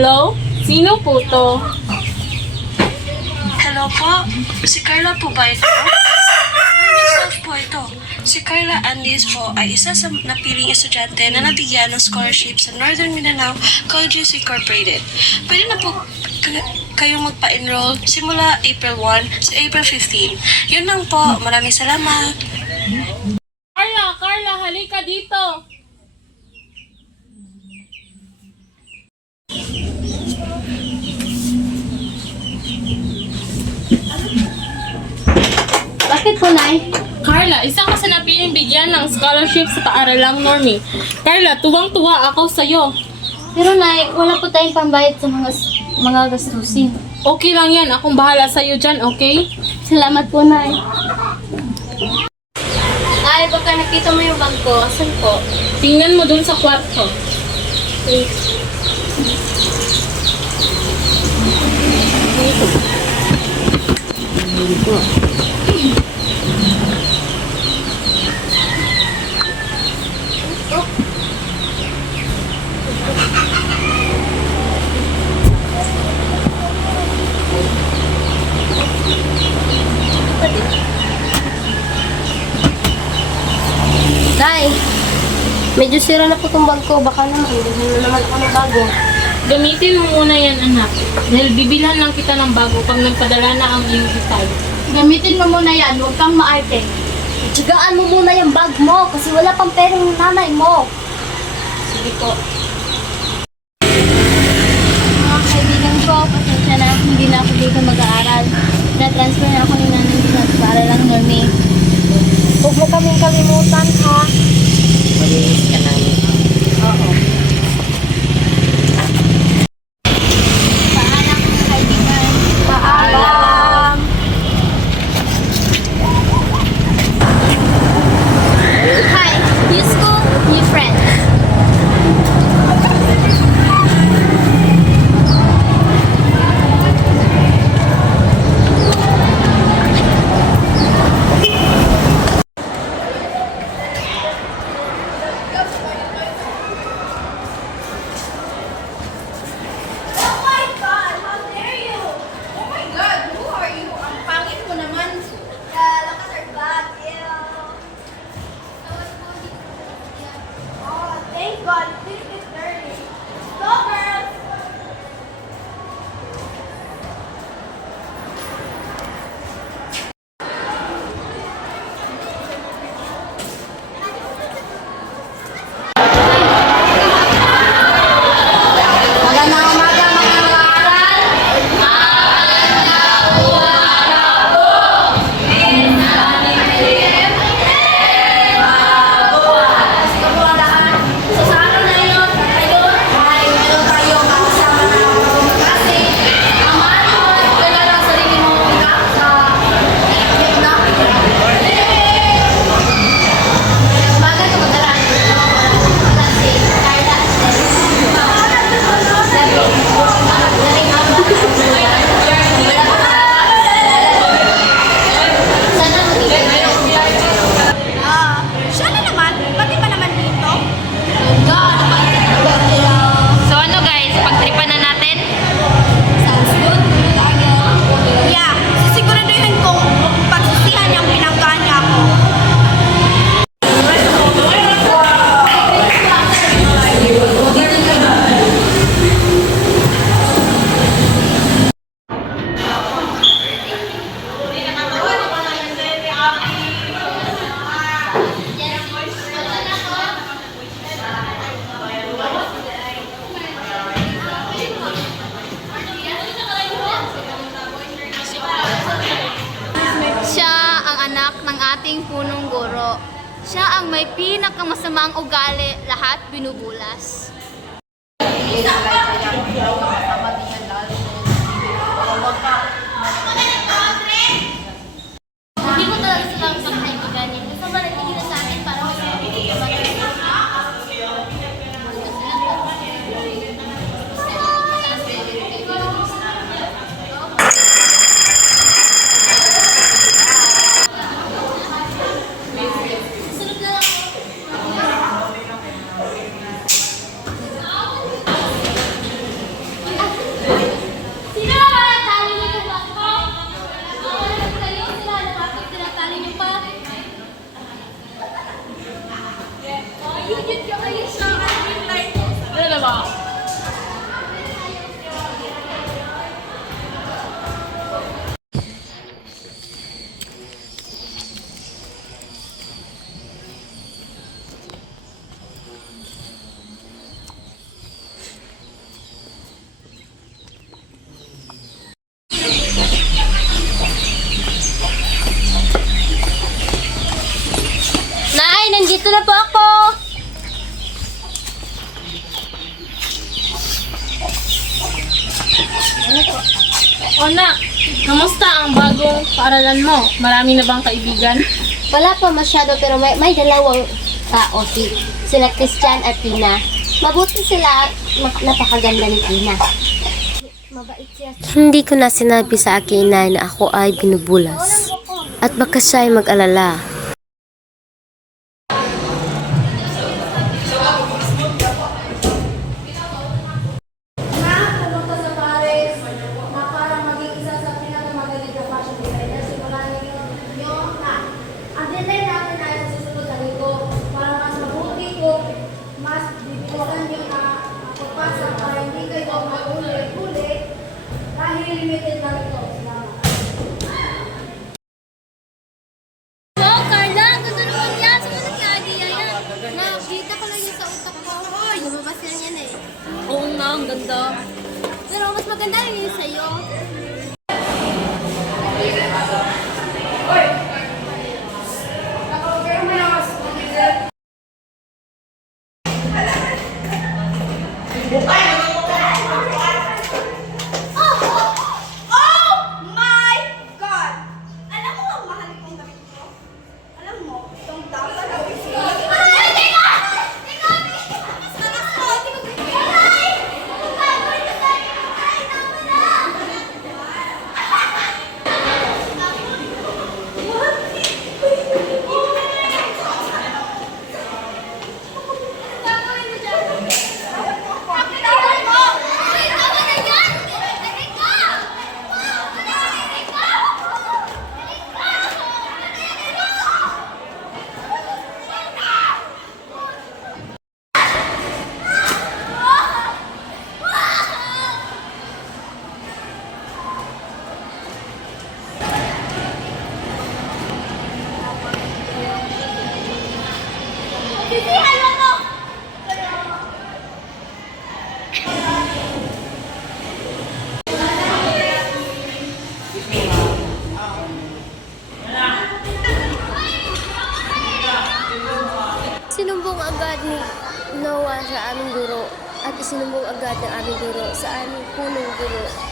Hello? Sino po to? Hello po, si Carla po ba ito? Morning staff po ito. Si Carla Andes po ay isa sa napiling estudyante na nabigyan ng scholarship sa Northern Mindanao Colleges Incorporated. Pwede na po kayong magpa-enroll simula April 1 sa April 15. Yun lang po. Maraming salamat. Carla, halika dito. Bakit po, Nay? Carla, isa ka sa napiling bigyan ng scholarship sa paaralang Normie. Carla, tuwang-tuwa ako sa'yo. Pero, Nay, wala po tayong pambayad sa mga gastusin. Okay lang yan. Akong bahala sa'yo dyan, okay? Salamat po, Nay. Nay, baka nakita mo yung bag ko. Asan po? Tingnan mo dun sa kwarto. Nay, medyo sira na po itong bag ko. Baka naman, bilhin mo naman ako ng bago. Gamitin mo muna yan, anak. Dahil bibilhan lang kita ng bago pag nagpadala na ang iyong itag. Gamitin mo muna yan. Huwag kang maarte. Tiyagaan mo muna yung bag mo kasi wala pang pera ng nanay mo. Sige po. Mga kaibigan ko, pasensya na. Hindi na ako dito mag-aaral. Na-transfer na ako ni nanay dito para lang Normie. Huwag mo kaming kalimutan, ha? Malinis ka namin. Oo. Paalam mga kaibigan. Paalam. Hi, new school, new friends. Magandang umaga mga mag-aaral. Gusto po lahat. So sa araw na yun, ngayon ay meron tayong makasama na mga klase. Aman, kilala ang sarili mo sa na. Umaga ito mag-aaral. Klase, Carla at Siya na naman, pati ba naman dito? So ano guys, pagtripan na natin? Yeah, sisiguraduhin kong pagsisihan niyang pinanggaan niya ako. Siya ang anak ng ating punong guro. Siya ang may pinakamasamang ugali, lahat binubulas. Hindi ko talaga sila isang kaibigan niya. Gusto ba nagigila sa akin para mas Ano na ba? Nay, nandito na po ako. O anak, kamusta ang bagong paaralan mo? Marami na bang kaibigan? Wala pa masyado pero may dalawang tao sila Christian at Tina. Mabuti sila at napakaganda ni Tina. Mabait siya. Hindi ko na sinabi sa akin na ako ay binubulas. At baka siya ay mag-alala. Na pumunta sa Paris na para maging isa sa pinakamagaling na fashion designer. Simulan niyo na. Ang design natin ay sa susunod na linggo para mas mabuti ko, mas bibilisan niyo na pagpasa para hindi kayo magulit-ulit dahil limited lang ito. Salamat. Wow, Carla, ang ganda naman yan. Sumunod na idea yan. Nakita ko lang yun sa utak ko. Lumabas yan eh. Oo nga, ang ganda. Pero mas maganda yung sa'yo. Oh my God! Alam mo ang mahal kong gamit ko? Alam mo, itong dapat gawin sila. Sisihan mo to! Sinumbong agad ni Noah sa aming guro at isinumbong agad ng aming guro sa aming punong guro.